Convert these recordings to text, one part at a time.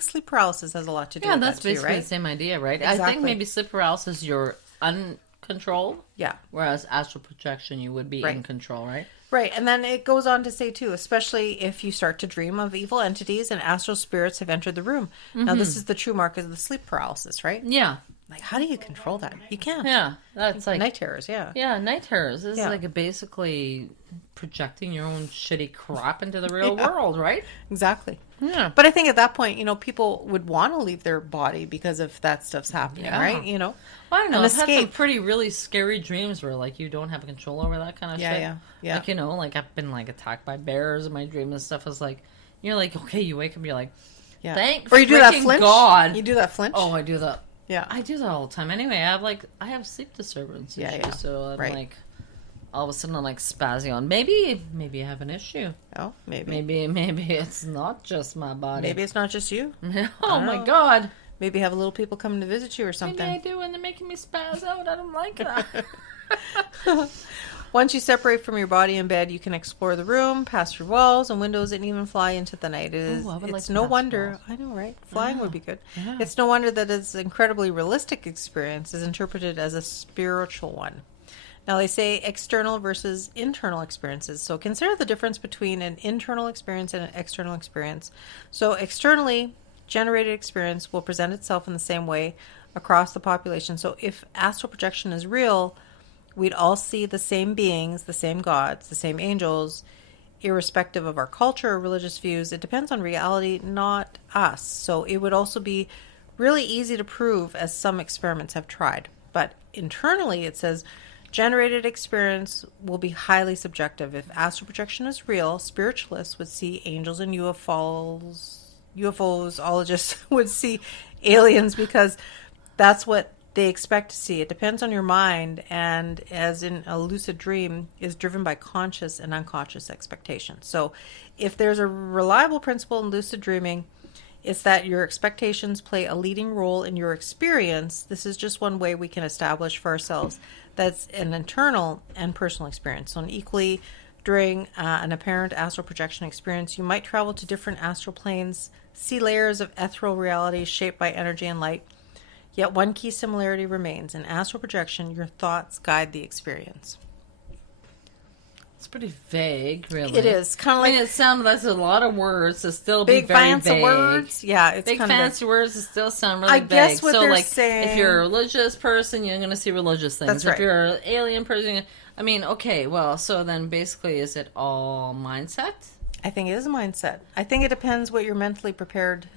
think sleep paralysis has a lot to do with that, that's basically the same idea, right? Exactly. I think maybe sleep paralysis, you're uncontrolled. Yeah. Whereas astral projection, you would be in control, right? Right, and then it goes on to say, too, especially if you start to dream of evil entities and astral spirits have entered the room. Mm-hmm. Now, this is the true mark of the sleep paralysis, right? Yeah. Like, how do you control that? You can't. Yeah, that's like... Night terrors, yeah. Yeah, night terrors. This is like basically projecting your own shitty crap into the real world, right? Exactly. Yeah. But I think at that point, you know, people would want to leave their body because if that stuff's happening, right? You know? Well, I don't know. I've had some pretty really scary dreams where, like, you don't have control over that kind of shit. Yeah. Like, you know, like, I've been, like, attacked by bears in my dream and stuff. Is like, you're like, okay, you wake up, you're like, thank or you do that flinch. God. You do that flinch? Oh, I do that. Yeah. I do that all the time. Anyway, I have sleep disturbance issues, so I'm like, all of a sudden I'm like spazzing on. Maybe I have an issue. Oh, maybe. Maybe it's not just my body. Maybe it's not just you. Oh my God. Maybe have little people coming to visit you or something. Maybe I do, and they're making me spaz out. I don't like that. Once you separate from your body in bed, you can explore the room, pass through walls and windows, and even fly into the night. It's no wonder. I know, right? Flying would be good. Yeah. It's no wonder that its incredibly realistic experience is interpreted as a spiritual one. Now, they say external versus internal experiences. So consider the difference between an internal experience and an external experience. So externally generated experience will present itself in the same way across the population. So if astral projection is real, we'd all see the same beings, the same gods, the same angels, irrespective of our culture or religious views. It depends on reality, not us. So it would also be really easy to prove, as some experiments have tried. But internally, it says generated experience will be highly subjective. If astral projection is real, spiritualists would see angels and UFOsologists would see aliens because that's what they expect to see. It depends on your mind, and as in a lucid dream, is driven by conscious and unconscious expectations. So if there's a reliable principle in lucid dreaming, it's that your expectations play a leading role in your experience. This is just one way we can establish for ourselves that's an internal and personal experience. So equally, during an apparent astral projection experience, you might travel to different astral planes, see layers of ethereal reality shaped by energy and light. Yet one key similarity remains. In astral projection, your thoughts guide the experience. It's pretty vague, really. It is. Kind of like... it sounds like a lot of words to still be big very fancy vague. Words. Yeah, it's big kind of fancy words to still sound really vague. I guess vague. what so, they're like, saying... if you're a religious person, you're going to see religious things. That's right. If you're an alien person... I mean, okay, well, so then basically is it all mindset? I think it is a mindset. I think it depends what you're mentally prepared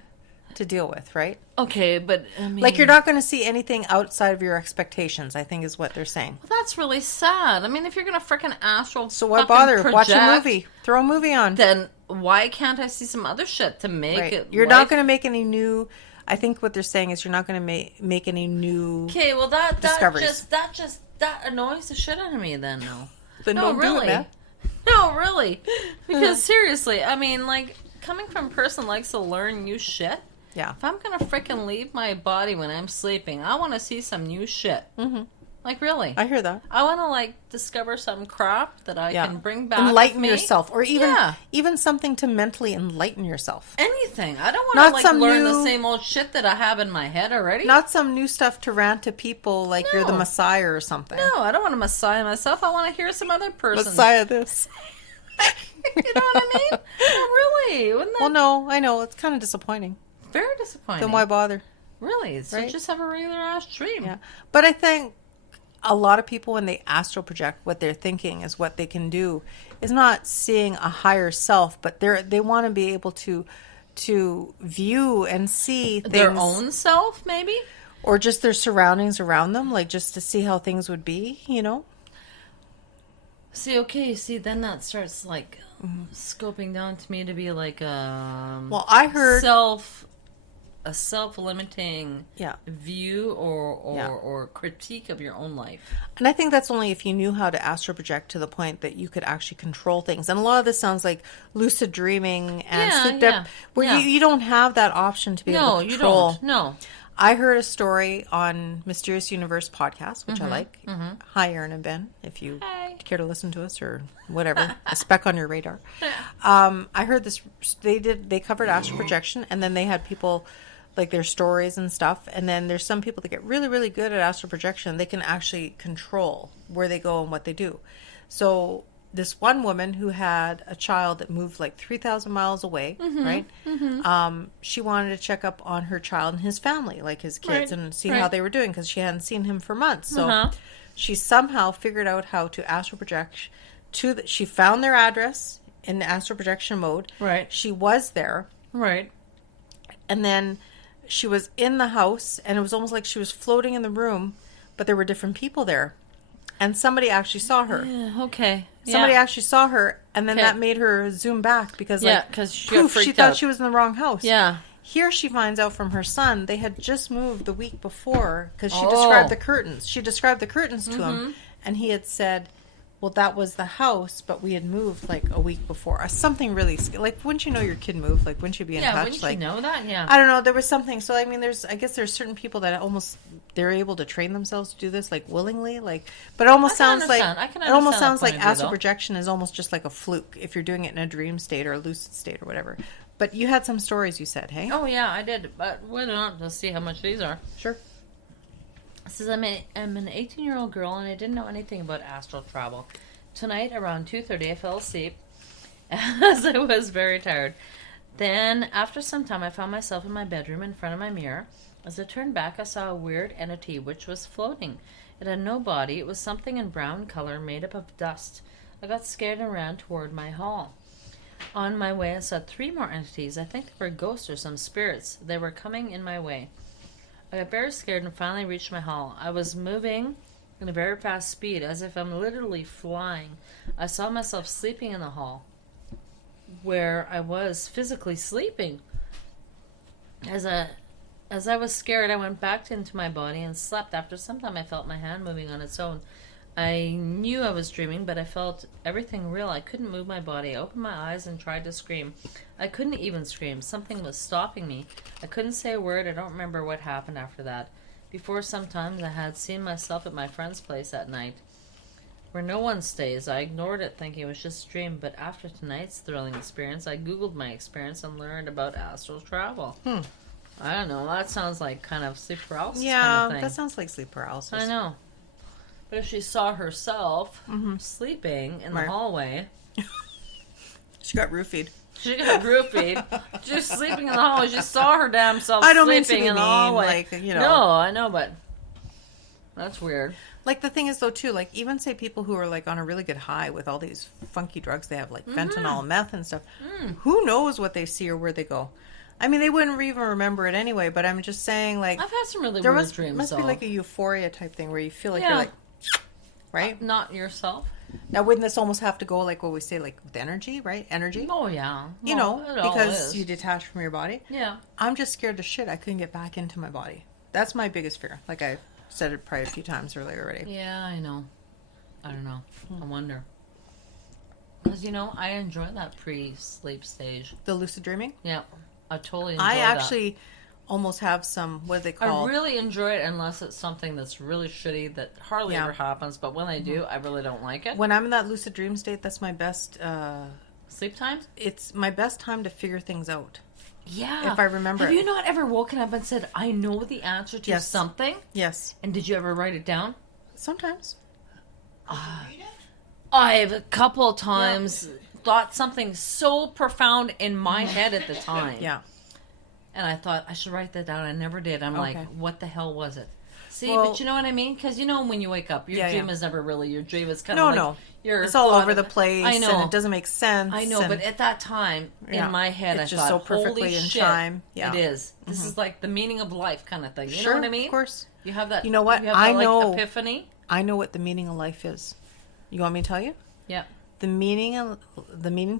to deal with, right? Okay, but I mean... like, you're not going to see anything outside of your expectations, I think is what they're saying. Well, that's really sad. I mean, if you're going to frickin' astral so why bother? project, watch a movie. Throw a movie on. Then why can't I see some other shit to make it... You're not going to make any new... I think what they're saying is you're not going to make any new okay, well, discoveries. That annoys the shit out of me then, no. Then no, don't really. do it, man. No, really. Because seriously, I mean, like, coming from a person who likes to learn new shit... Yeah. If I'm going to freaking leave my body when I'm sleeping, I want to see some new shit. Mm-hmm. Like, really. I hear that. I want to, like, discover some crap that I can bring back enlighten with me. yourself. Or even something to mentally enlighten yourself. Anything. I don't want to, like, learn the same old shit that I have in my head already. Not some new stuff to rant to people like you're the Messiah or something. No, I don't want to Messiah myself. I want to hear some other person. Messiah this. You know what I mean? No, really. Wouldn't that... Well, no, I know. It's kind of disappointing. Very disappointing. Then why bother? Really? So just have a regular ass dream. Yeah. But I think a lot of people, when they astral project, what they're thinking is what they can do is not seeing a higher self, but they want to be able to view and see things, their own self, maybe, or just their surroundings around them, like just to see how things would be, you know. See, then that starts like scoping down to me to be like well, I heard a self-limiting view or critique of your own life. And I think that's only if you knew how to astral project to the point that you could actually control things. And a lot of this sounds like lucid dreaming and sleep depth, where you don't have that option to be able to control. No, you don't. No. I heard a story on Mysterious Universe podcast, which I like. Hi, Aaron and Ben, if you care to listen to us or whatever, a speck on your radar. I heard this. They covered astral projection, and then they had people like their stories and stuff. And then there's some people that get really, really good at astral projection. They can actually control where they go and what they do. So this one woman who had a child that moved like 3,000 miles away, right? She wanted to check up on her child and his family, like his kids, and see how they were doing because she hadn't seen him for months. So she somehow figured out how to astral project she found their address in the astral projection mode. Right. She was there. Right. And then she was in the house, and it was almost like she was floating in the room, but there were different people there. And somebody actually saw her. Yeah, okay. Somebody actually saw her, and then that made her zoom back because, she thought she was in the wrong house. Yeah. Here she finds out from her son they had just moved the week before because she described the curtains. She described the curtains to him, and he had said, well, that was the house, but we had moved like a week before. Something really like, wouldn't you know your kid moved? Like, wouldn't you be in touch? Wouldn't like, you know that? Yeah. I don't know. There was something. So I mean, I guess there's certain people that almost they're able to train themselves to do this like willingly, like. But it almost sounds like astral projection is almost just like a fluke if you're doing it in a dream state or a lucid state or whatever. But you had some stories you said, hey? Oh yeah, I did. But why not? Let's see how much these are. Sure. It says I'm an 18-year-old girl and I didn't know anything about astral travel. Tonight, around 2:30, I fell asleep as I was very tired. Then, after some time, I found myself in my bedroom in front of my mirror. As I turned back, I saw a weird entity which was floating. It had no body. It was something in brown color made up of dust. I got scared and ran toward my hall. On my way, I saw 3 more entities. I think they were ghosts or some spirits. They were coming in my way. I got very scared and finally reached my hall. I was moving in a very fast speed, as if I'm literally flying. I saw myself sleeping in the hall, where I was physically sleeping. As I was scared, I went back into my body and slept. After some time, I felt my hand moving on its own. I knew I was dreaming, but I felt everything real. I couldn't move my body. I opened my eyes and tried to scream. I couldn't even scream. Something was stopping me. I couldn't say a word. I don't remember what happened after that. Before sometimes I had seen myself at my friend's place at night, where no one stays. I ignored it, thinking it was just a dream, but after tonight's thrilling experience, I googled my experience and learned about astral travel. I don't know, that sounds like kind of sleep paralysis kind of thing. That sounds like sleep paralysis. I know. But if she saw herself sleeping in the hallway... She got roofied. She got roofied. Just sleeping in the hallway. She saw her damn self sleeping in the hallway. Like, you know. No, I know, but that's weird. Like, the thing is, though, too, like, even say people who are, like, on a really good high with all these funky drugs they have, like fentanyl, meth and stuff, who knows what they see or where they go? I mean, they wouldn't even remember it anyway, but I'm just saying, like... I've had some really weird dreams, There must be, like, a euphoria type thing where you feel like you're, like... Right? Not yourself. Now, wouldn't this almost have to go, like, what we say, like, with energy, right? Energy? Oh, yeah. You know, because you detach from your body. Yeah. I'm just scared to shit I couldn't get back into my body. That's my biggest fear. Like, I said it probably a few times earlier already. Yeah, I know. I don't know. I wonder. Because, you know, I enjoy that pre-sleep stage. The lucid dreaming? Yeah. I totally enjoy that. I actually almost have some, what do they call? I really enjoy it unless it's something that's really shitty that hardly ever happens. But when I do, I really don't like it. When I'm in that lucid dream state, that's my best... sleep time? It's my best time to figure things out. Yeah. If I remember. Have you not ever woken up and said, I know the answer to something? Yes. And did you ever write it down? Sometimes. I've a couple of times thought something so profound in my head at the time. Yeah. And I thought, I should write that down. I never did. I'm like, what the hell was it? See, but you know what I mean? Because you know when you wake up, your dream is never really your dream. It's kind of like... It's all over the place. I know. And it doesn't make sense. I know, but at that time, in my head, it's I just thought, so perfectly holy in shit, time. Yeah. It is. This is like the meaning of life kind of thing. You know what I mean? Of course. You have that. You know what? You have that, epiphany. I know what the meaning of life is. You want me to tell you? Yeah. The meaning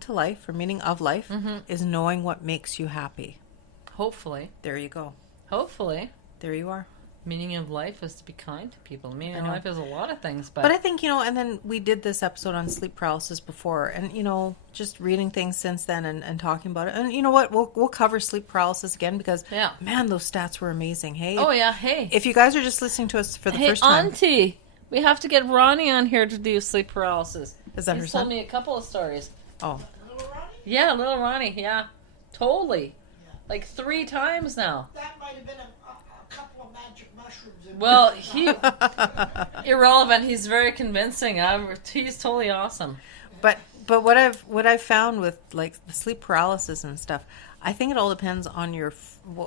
to life, or meaning of life, is knowing what makes you happy. Hopefully. There you go. Hopefully. There you are. meaning of life is to be kind to people. The meaning of life is a lot of things, but I think, and then we did this episode on sleep paralysis before, and just reading things since then and talking about it, and you know what, we'll cover sleep paralysis again because man, those stats were amazing. Hey, if you guys are just listening to us for the first time, Auntie, we have to get Ronnie on here to do sleep paralysis. Is that her son? He's told me a couple of stories. Oh, Little Ronnie? Yeah, little Ronnie. Yeah, totally. Like 3 times now. That might have been a couple of magic mushrooms. Well, irrelevant. He's very convincing. He's totally awesome. But what I've found with like the sleep paralysis and stuff, I think it all depends on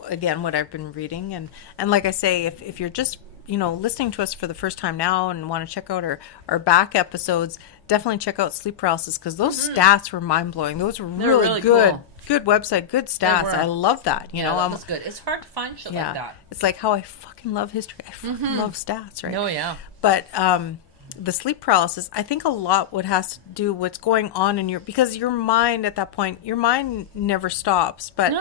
again, what I've been reading, and like I say, if you're just listening to us for the first time now and want to check out our back episodes, definitely check out sleep paralysis because those stats were mind blowing. Those were really good. Cool. Good website, good stats. I love that. That was good. It's hard to find shit like that. It's like how I fucking love history. I fucking love stats, right? Oh, yeah. But the sleep paralysis, I think a lot what has to do what's going on in because your mind at that point, your mind never stops. But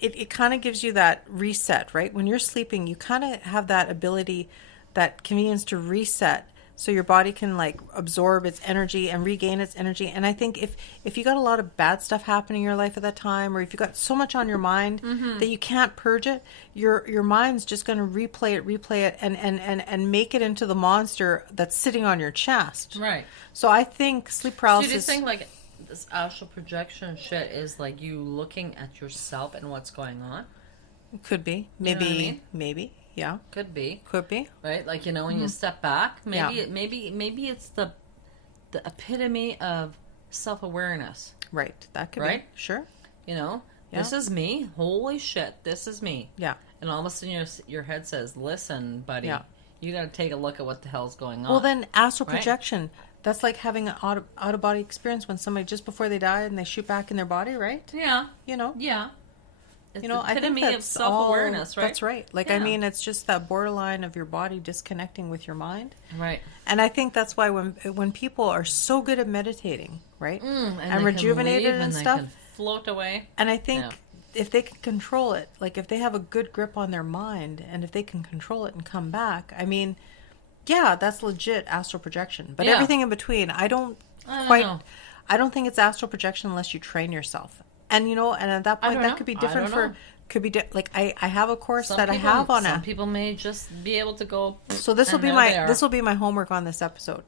it kind of gives you that reset, right? When you're sleeping, you kind of have that ability, that convenience to reset. So your body can like absorb its energy and regain its energy. And I think if you got a lot of bad stuff happening in your life at that time, or if you got so much on your mind that you can't purge it, your mind's just going to replay it and make it into the monster that's sitting on your chest. Right. So I think sleep paralysis. So you just think like this astral projection shit is like you looking at yourself and what's going on? Could be. Maybe. You know what I mean? Maybe. Yeah. Could be. Right? Like, when you step back, maybe it's the epitome of self-awareness. Right. That could be. Sure. This is me. Holy shit, this is me. Yeah. And all of a sudden your head says, listen, buddy, you got to take a look at what the hell's going on. Well, then astral projection, that's like having an out-of-body experience when somebody just before they die and they shoot back in their body, right? Yeah. Yeah. It's the epitome of self-awareness, right? That's right. Like, I mean, it's just that borderline of your body disconnecting with your mind. Right. And I think that's why when people are so good at meditating, right? And rejuvenated and stuff. They can float away. And I think if they can control it, like if they have a good grip on their mind and if they can control it and come back, I mean, yeah, that's legit astral projection. But everything in between, I don't think it's astral projection unless you train yourself. And and at that point that could be different like I have a course I have on it. Some people may just be able to go. So this will be my homework on this episode.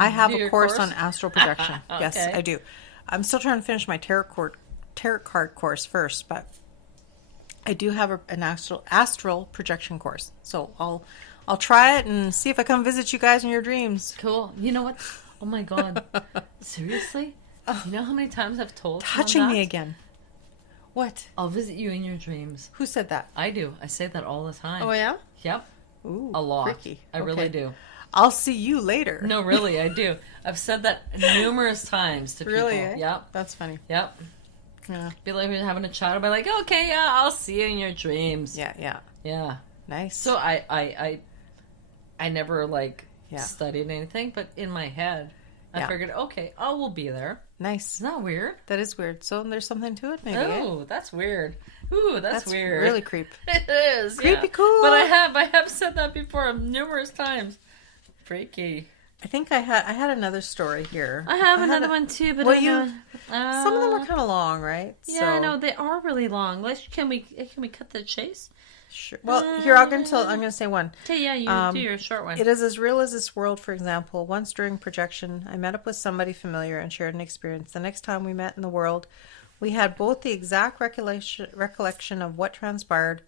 I have a course on astral projection. Okay. Yes, I do. I'm still trying to finish my tarot card course first, but I do have an astral projection course. So I'll try it and see if I come visit you guys in your dreams. Cool. You know what? Oh my god. Seriously? You know how many times I've told touching me again? What? I'll visit you in your dreams. Who said that? I do. I say that all the time. Oh yeah? Yep. Ooh, a lot. Freaky. I really do. I'll see you later. No, really, I do. I've said that numerous times to people. Really? Eh? Yep. That's funny. Yep. Yeah. Be like we're having a chat. I'll be like, okay, yeah, I'll see you in your dreams. Yeah. Nice. So I never studied anything, but in my head, I figured, okay, I will be there. Nice. Isn't that weird? That is weird. So there's something to it, maybe. Oh, that's weird. Ooh, that's weird. Really creep. It is. Creepy cool. But I have said that before numerous times. Freaky. I think I had another story here. I have another one too, but some of them are kind of long, right? Yeah, no, they are really long. Can we cut the chase? Sure. Well, here I'm going to say one. Okay, yeah, you do your short one. It is as real as this world. For example, once during projection, I met up with somebody familiar and shared an experience. The next time we met in the world, we had both the exact recollection of what transpired.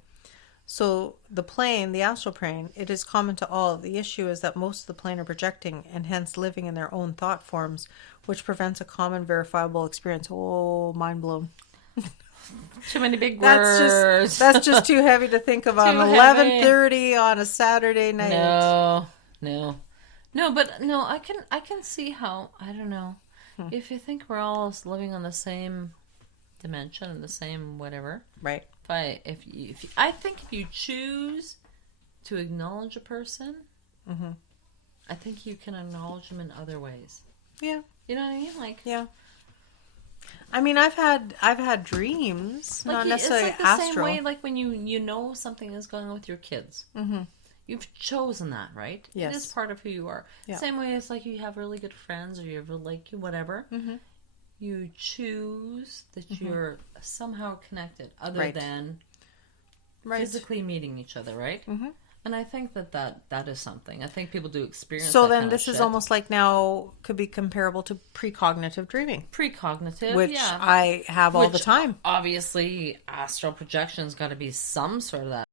So the plane, the astral plane, it is common to all. The issue is that most of the plane are projecting and hence living in their own thought forms, which prevents a common verifiable experience. Oh, mind blown. Too many big words. That's just too heavy to think of on 11:30 on a Saturday night. No. But I can see how, I don't know. If you think we're all living on the same dimension and the same whatever, right? I think if you choose to acknowledge a person, I think you can acknowledge them in other ways. Yeah. You know what I mean? Like, yeah. I mean, I've had dreams, not necessarily it's like the astral. same way, like when you know something is going on with your kids. you've chosen that, right? Yes. It is part of who you are. Yeah. Same way as like you have really good friends or you have like whatever. Mm-hmm. You choose that you're somehow connected other Right. than Right. physically meeting each other, right? Mm-hmm. And I think that is something. I think people do experience. So that then kind this of is shit. almost like now could be comparable to precognitive dreaming, precognitive, which yeah. I have all the Which, time. Obviously, astral projection's got to be some sort of that